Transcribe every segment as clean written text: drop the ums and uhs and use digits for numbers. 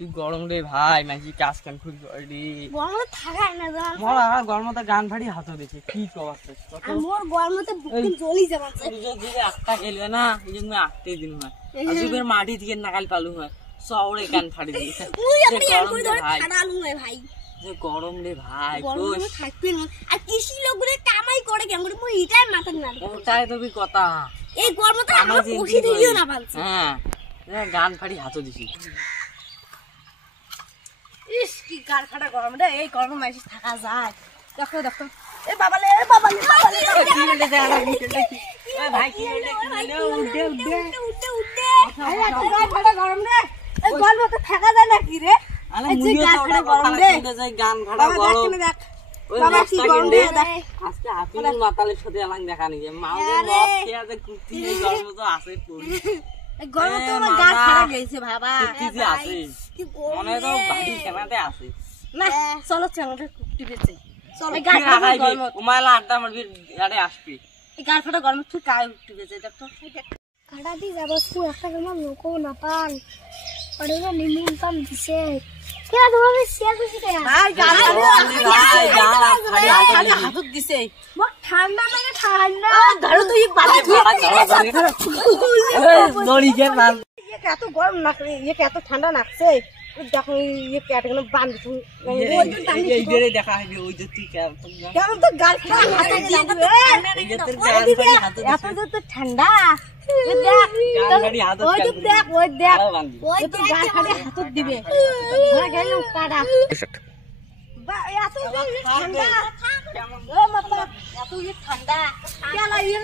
তুই গরম রে ভাই মাঝি কাজ কাম খুব রে গরমে থাকাই না যা মোর আর গরমতে গান ফাড়ি হাত দিছে কি অবস্থা কত মোর গরমতে বুক জ্বলি যাচ্ছে যদি আটটা খেলবে না এই জন্য আটতে দিন হয় আজকের মাটি থেকে নাগাল পালু হয় সওড়ে গান ফাড়ি দিছে তুই আপনি আর কই ধরে ঠাডালু রে ভাই যে গরম রে ভাই গরমে থাকবি না আর কৃষি লোকগুলো কামাই করে কেমন করে মোর ইটাই মাথা না ওটাই তো কথা এই গরমতে আমরা বসে দিও না পালছি হ্যাঁ গান ফাড়ি হাত দিছি ইস কি গার ফাটা গরম রে এই গরমে মাইসি থাকা যায় দেখো দেখো এ বাবালে কি হইছে জানা মিটে কি এ ভাই কি হইছে কি উঠে আরে এত গার ফাটা গরম রে এই গরমতে থাকা যায় না কি রে আরে মুইও তো ওটা গরম রে গান ফাটা গরম দেখ ওই বাবা কি গরম রে দেখ আজকে হাফিজ মাতালের সাথে আলাং দেখা নি যে মাউদের মদ খেয়া যে কুতি এই গরম তো আছে পড়ি এই গরম তো আমার গার ফাটা গেছে বাবা কুতি যে আছে মনে তো বাড়ি কেনাতে আছে না চলো চাঙ্গা কুটি বেচে চলো এই গার গান ফাটা খাইবি গরম উমাইলা আড্ডা মারবি আরে আসবি এই গার ফাটা গরম তুই কাই উঠতে বেচে দেখ তো কাটা দি যাব তুই একটা কেমন লোক না পান আরে না নিমুন পাম দিছে কেন তোমাকে শেয়ার করছি কে ভাই গার ভাই গান হাত দিছে মো ঠান্ডা মানে ঠান্ডা ধরো তুই বাড়ি দড়ি কে মার ये क्या तो गर्म नाक ये क्या तो ठंडा नाक से देखो ये क्या टेकनो बांध तू এইদের দেখা হইবে ওই যে তুই কেন क्या तो गाल हाथ दिए এই যে তোর গান ফাড়ি হাত या तो ठंडा ये देख গান ফাড়ি হাত वो देख वो देख ওই ये तो गाल फाड़े हाथ दिबे हमरा गेल काडा या तो ठंडा ओ मत या तो ये ठंडा क्या ला ये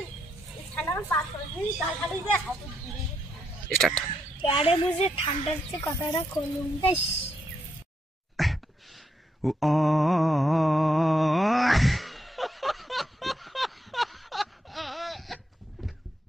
ठंडा में पास कर दी गाल फाड़े दे हाथ दिबे স্টার্ট ক্যারে বুঝে ঠান্ডার যে কথাটা কলুম দেশ